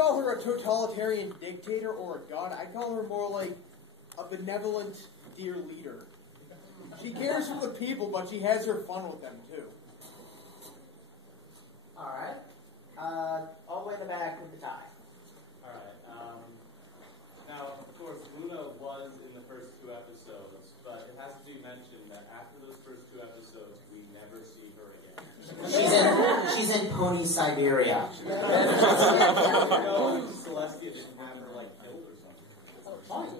call her a totalitarian dictator or a god. I call her more like a benevolent dear leader. She cares for the people, but she has her fun with them too. Alright. All the way in the back with the tie. Alright. Now, of course, Luna was in the first 2 episodes, but it has to be mentioned that after those first 2 episodes, we never see her again. She's in Pony Siberia. No, Celestia didn't have her, killed or something. Oh, fine.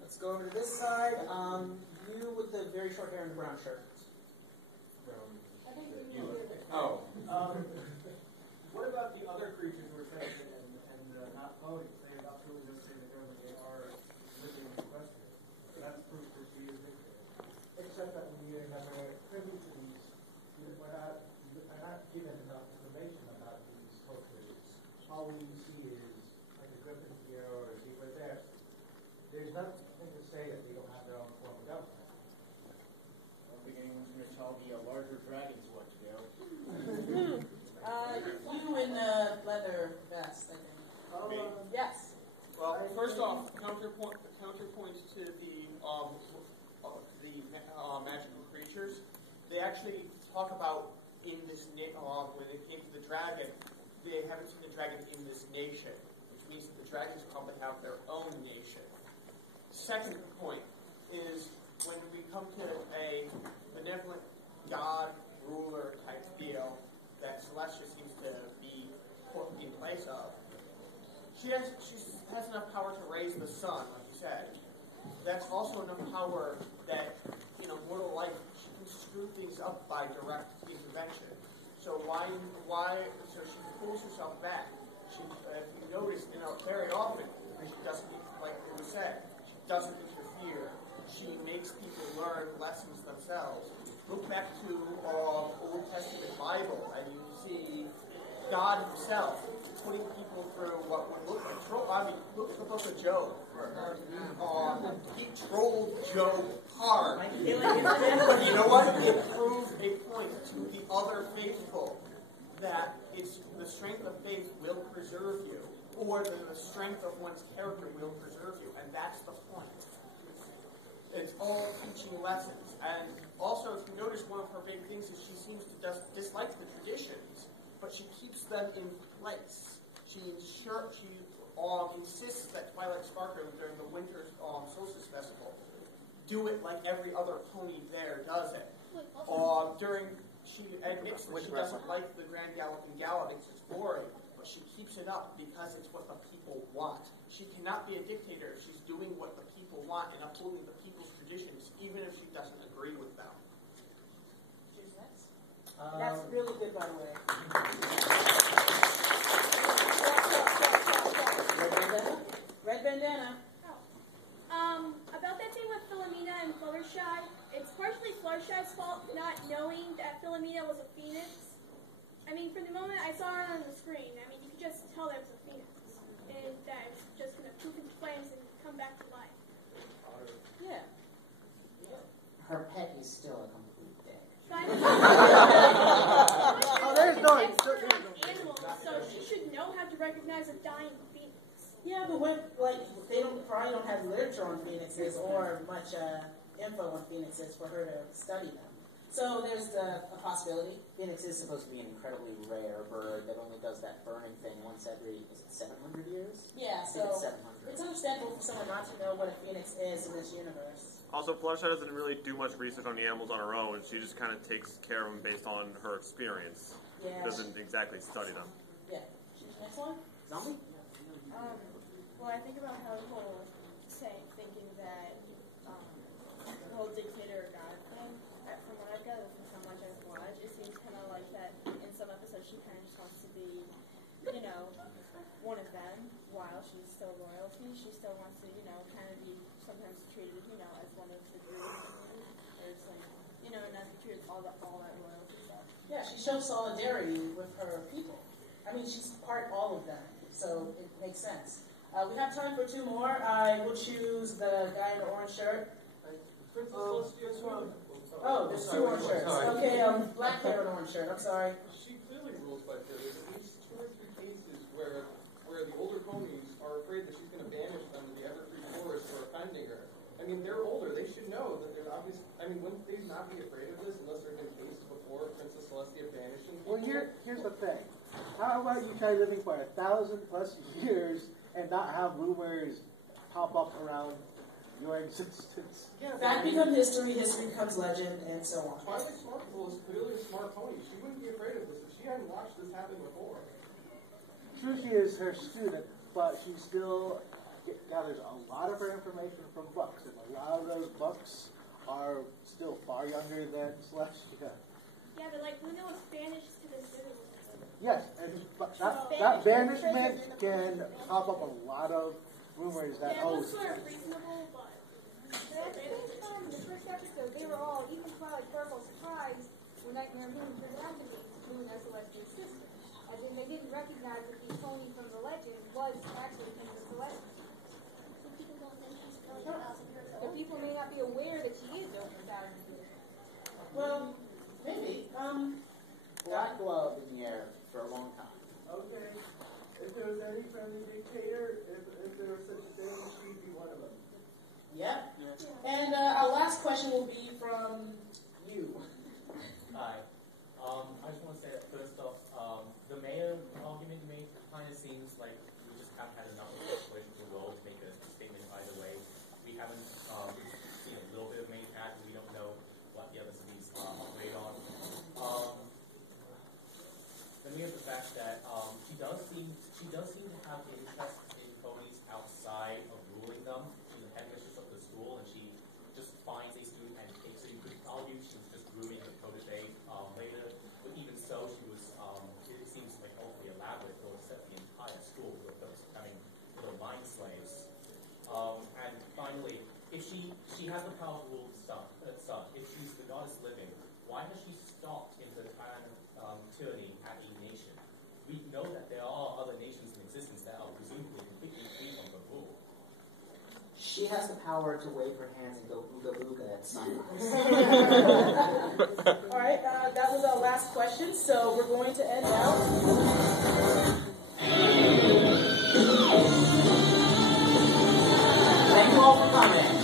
Let's go over to this side. You with the very short hair and the brown shirt. Oh. What about the other creatures who are sentient and not ponies? They about to just say that they are living in question. So that's proof that she is dictator. Except that we have a privy to these. We're not given enough information about these cultures. All we see is like a griffin here or a zebra there. There's nothing to say that they don't have their own form of government. I don't think anyone's going to tell me a larger dragon's what to do. You in the leather vest, I think. Yes. Well, first off, counterpoint to the magical creatures. They actually talk about in this when it came to the dragon, they haven't seen the dragon in this nation, which means that the dragons probably have their own nation. Second point is when we come to a benevolent god ruler type deal that Celestia seems to be put in place of. She has enough power to raise the sun, like you said. That's also enough power that, mortal life, she can screw things up by direct intervention. So so she pulls herself back. She, if you notice, very often, she doesn't, like it was said, she doesn't interfere. She makes people learn lessons themselves. Look back to Old Testament Bible, and you see God Himself putting people through what would look like look at the book of Job. He trolled Job hard. But you know what? It proved a point to the other faithful that the strength of faith will preserve you, or the strength of one's character will preserve you, and that's the point. It's all teaching lessons. And also, if you notice, one of her big things is she seems to dislike the traditions, but she keeps them in place. She insists that Twilight Sparkle during the winter solstice festival do it like every other pony there does it. She admits that she doesn't like the Grand Galloping Gallop because it's boring, but she keeps it up because it's what the people want. She cannot be a dictator. She's doing what the people want and upholding the people's traditions, even if she doesn't agree with them. Who's next? That's really good, by the way. Red bandana. About that thing with Philomena and Fluttershy, it's partially Fluttershy's fault not knowing that Philomena was a phoenix. I mean, from the moment I saw her on the screen, you could just tell that it was a phoenix. And that it was just going to poof into flames and come back to life. Yeah. Her pet is still a complete dick. There's no animal, so she should know how to recognize a dying phoenix. Yeah, but they probably don't have literature on phoenixes or much info on phoenixes for her to study them. So there's a possibility. Phoenix is supposed to be an incredibly rare bird that only does that burning thing once every, is it 700 years? Yeah, so it's 700. It's understandable for someone not to know what a phoenix is in this universe. Also, Fluttershy doesn't really do much research on the animals on her own. She just kind of takes care of them based on her experience. Yeah. Doesn't exactly study them. Yeah. Next one? Zombie? Well, I think about how the whole thinking that the whole dictator or god thing, from what I've got, from how much I've watched, it seems kind of like that in some episodes she kind of just wants to be, one of them while she's still royalty. She still wants to, kind of be sometimes treated, as one of the group. Or it's like, not be treated all that royalty stuff. Yeah, she shows solidarity with her people. She's all of them, so it makes sense. We have time for 2 more. I will choose the guy in the orange shirt. Oh, there's 2 orange shirts. Okay, black hair and orange shirt. I'm sorry. She clearly rules by fear. There's at least 2 or 3 cases where the older ponies are afraid that she's going to banish them to the Evergreen Forest for offending her. I mean, they're older. They should know that there's obvious. I mean, wouldn't they not be afraid of this unless there had been cases before Princess Celestia banishing people? Well, here's the thing. How about you try living for 1,000+ years and not have rumors pop up around your existence? Yeah, Fact becomes history, history becomes legend, and so on. Twilight Sparkle is clearly a smart pony. She wouldn't be afraid of this if she hadn't watched this happen before. True, she is her student, but she still gathers a lot of her information from books, and a lot of those books are still far younger than Celestia. Yeah, but like Luna was banished to the zoo. Yes, and that banishment can pop up a lot of rumors that, Yeah, it was sort of reasonable, but at the same time, in the first episode, they were all, even Twilight Sparkle, surprised when Nightmare Moon turned out to be Luna Celestia's sister. As in, they didn't recognize that the pony from the legend was actually Princess Celestia. The people may not be aware that she is over 1,000 years. Well, maybe. Black glove in the air for a long time. Okay. If there was any friendly dictator, if there was such a thing, she'd be one of them. Yep. And our last question will be from you. Hi. I just want to say that first off, the mayor argument you made kind of seems like we just haven't had enough of a political role to make a statement either way. We haven't seen a little bit of main cat, and we don't know what the other cities operate on. Then we have the fact that she does seem to have interest in ponies outside of ruling them. She's a headmistress of the school, and she just finds a student and takes it. You could argue she was just grooming her protege later, but even so, she was. It seems like awfully elaborate to set the entire school with those becoming little mind slaves. And finally, if she has the power to rule the sun, if she's the goddess living, why has she stopped into the tyranny at a nation? We know that there are other nations in existence that are presumably completely free from her rule. She has the power to wave her hands and go ooga booga at sunrise. All right, that was our last question, so we're going to end now. Thank you all for coming.